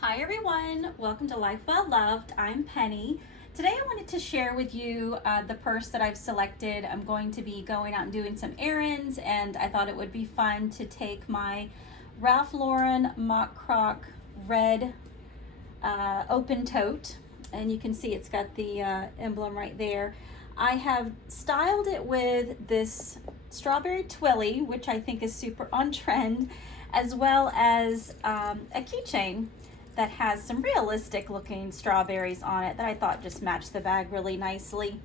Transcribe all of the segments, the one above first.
Hi everyone, welcome to Life Well Loved. I'm Penny. Today I wanted to share with you the purse that I've selected. I'm going to be going out and doing some errands, and I thought it would be fun to take my Ralph Lauren Mock Croc red open tote, and you can see it's got the emblem right there. I have styled it with this strawberry twilly, which I think is super on trend, as well as a keychain that has some realistic looking strawberries on it that I thought just matched the bag really nicely.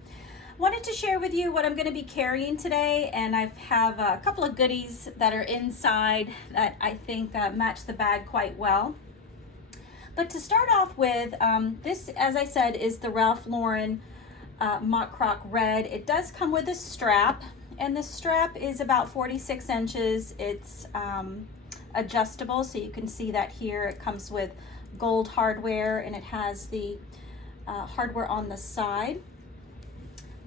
Wanted to share with you what I'm going to be carrying today, and I have a couple of goodies that are inside that I think match the bag quite well. But to start off with, this, as I said, is the Ralph Lauren Mock Croc red. It does come with a strap, and the strap is about 46 inches. It's adjustable, so you can see that here. It comes with gold hardware, and it has the hardware on the side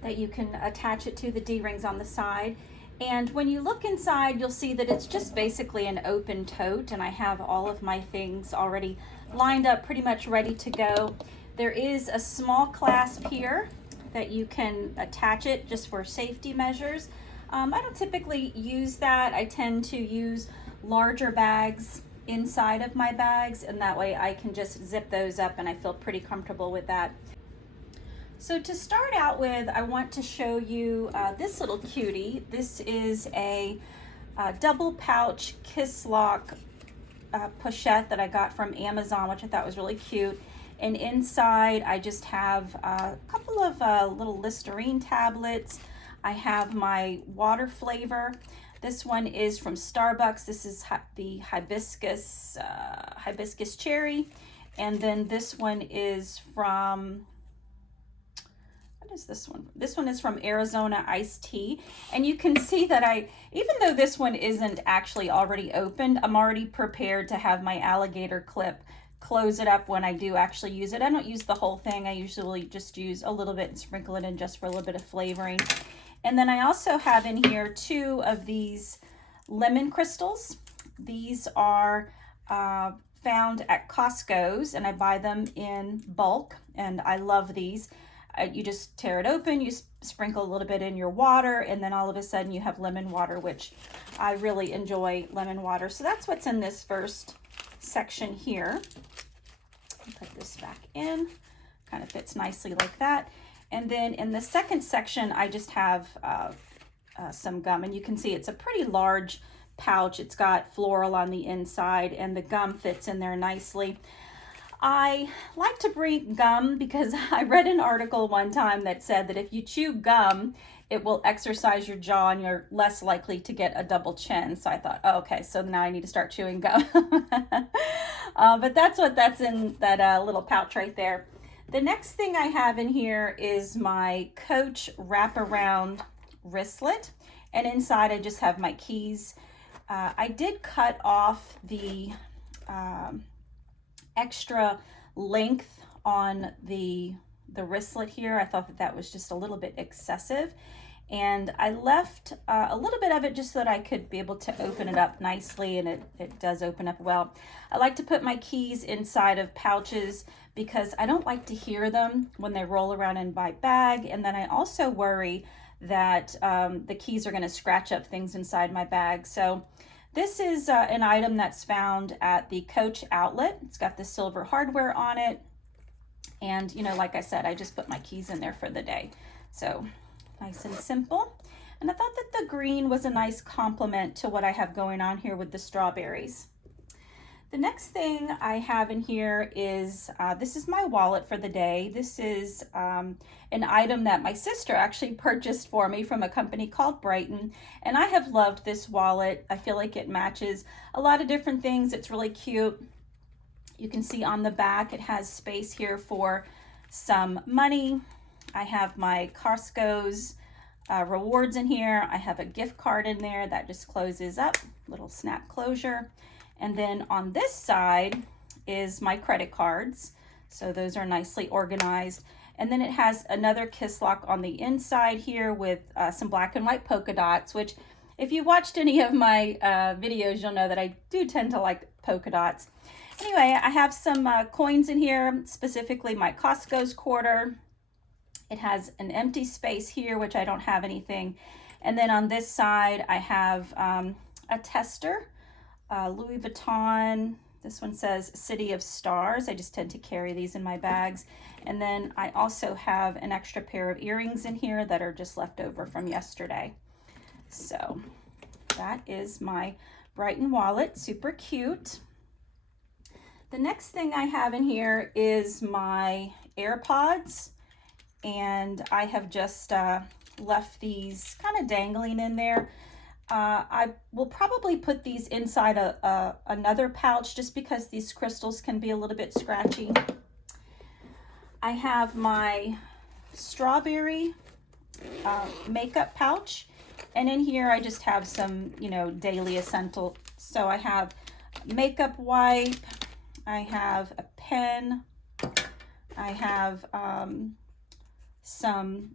that you can attach it to, the D-rings on the side. And when you look inside, you'll see that it's just basically an open tote, and I have all of my things already lined up, pretty much ready to go. There is a small clasp here that you can attach it just for safety measures. I don't typically use that. I tend to use larger bags inside of my bags, and that way I can just zip those up, and I feel pretty comfortable with that. So to start out with, I want to show you this little cutie. This is a double pouch kiss lock pochette that I got from Amazon, which I thought was really cute. And inside I just have a couple of little Listerine tablets. I have my water flavor. This one is from Starbucks. This is the hibiscus cherry. And then this one is from, what is this one? This one is from Arizona iced tea. And you can see that even though this one isn't actually already opened, I'm already prepared to have my alligator clip close it up when I do actually use it. I don't use the whole thing. I usually just use a little bit and sprinkle it in just for a little bit of flavoring. And then I also have in here 2 of these lemon crystals. These are found at Costco's, and I buy them in bulk, and I love these. You just tear it open, you sprinkle a little bit in your water, and then all of a sudden you have lemon water, which I really enjoy lemon water. So that's what's in this first section here. Put this back in, kind of fits nicely like that. And then in the second section, I just have some gum, and you can see it's a pretty large pouch. It's got floral on the inside, and the gum fits in there nicely. I like to bring gum because I read an article one time that said that if you chew gum, it will exercise your jaw and you're less likely to get a double chin. So I thought, oh, okay, so now I need to start chewing gum. But that's in that little pouch right there. The next thing I have in here is my Coach wraparound wristlet, and inside I just have my keys. I did cut off the extra length on the wristlet here. I thought that was just a little bit excessive, and I left a little bit of it just so that I could be able to open it up nicely, and it does open up well. I like to put my keys inside of pouches because I don't like to hear them when they roll around in my bag, and then I also worry that the keys are going to scratch up things inside my bag. So this is an item that's found at the Coach outlet. It's got the silver hardware on it, and like I said, I just put my keys in there for the day. So nice and simple. And I thought that the green was a nice complement to what I have going on here with the strawberries. The next thing I have in here is, this is my wallet for the day. This is an item that my sister actually purchased for me from a company called Brighton, and I have loved this wallet. I feel like it matches a lot of different things. It's really cute. You can see on the back it has space here for some money. I have my Costco's rewards in here. I have a gift card in there that just closes up, little snap closure. And then on this side is my credit cards. So those are nicely organized. And then it has another kiss lock on the inside here with some black and white polka dots, which if you watched any of my videos, you'll know that I do tend to like polka dots. Anyway, I have some coins in here, specifically my Costco's quarter. It has an empty space here, which I don't have anything. And then on this side, I have a tester, Louis Vuitton. This one says City of Stars. I just tend to carry these in my bags. And then I also have an extra pair of earrings in here that are just left over from yesterday. So that is my Brighton wallet, super cute. The next thing I have in here is my AirPods, and I have just left these kind of dangling in there. I will probably put these inside another pouch just because these crystals can be a little bit scratchy. I have my strawberry makeup pouch, and in here I just have some, daily essential. So I have makeup wipe, I have a pen, I have some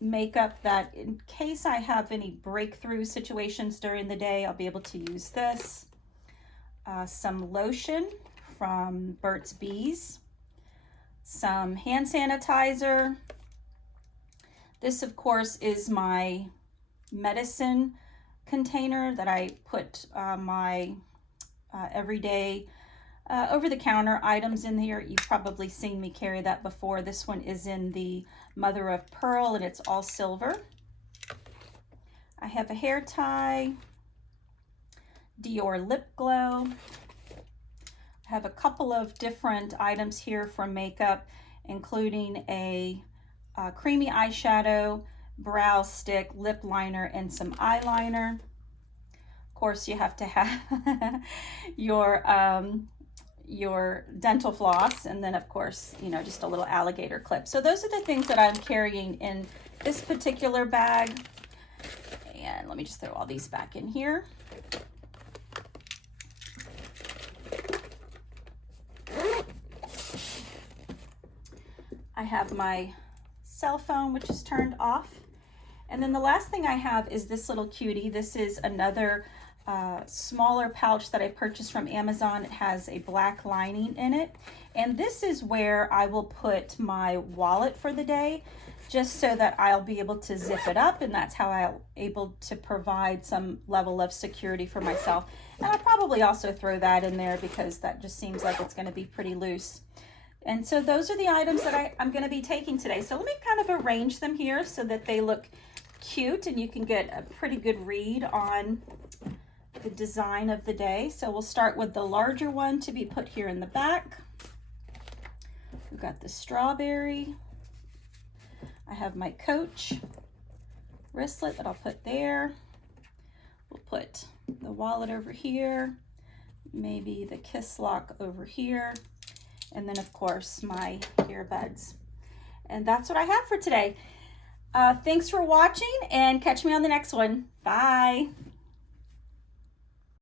makeup that in case I have any breakthrough situations during the day, I'll be able to use this. Some lotion from Burt's Bees, some hand sanitizer. This, of course, is my medicine container that I put my everyday over-the-counter items in here. You've probably seen me carry that before. This one is in the mother of pearl, and it's all silver. I have a hair tie, Dior lip glow. I have a couple of different items here for makeup, including a creamy eyeshadow, brow stick, lip liner, and some eyeliner. Of course, you have to have your dental floss, and then of course, just a little alligator clip. So those are the things that I'm carrying in this particular bag. And let me just throw all these back in here. I have my cell phone, which is turned off. And then the last thing I have is this little cutie. This is another smaller pouch that I purchased from Amazon. It has a black lining in it. And this is where I will put my wallet for the day, just so that I'll be able to zip it up, and that's how I'm able to provide some level of security for myself. And I'll probably also throw that in there because that just seems like it's going to be pretty loose. And so those are the items that I'm going to be taking today. So let me kind of arrange them here so that they look cute and you can get a pretty good read on the design of the day. So we'll start with the larger one to be put here in the back. We've got the strawberry. I have my Coach wristlet that I'll put there. We'll put the wallet over here, maybe the kiss lock over here, and then of course my earbuds. And that's what I have for today. Thanks for watching, and catch me on the next one. Bye.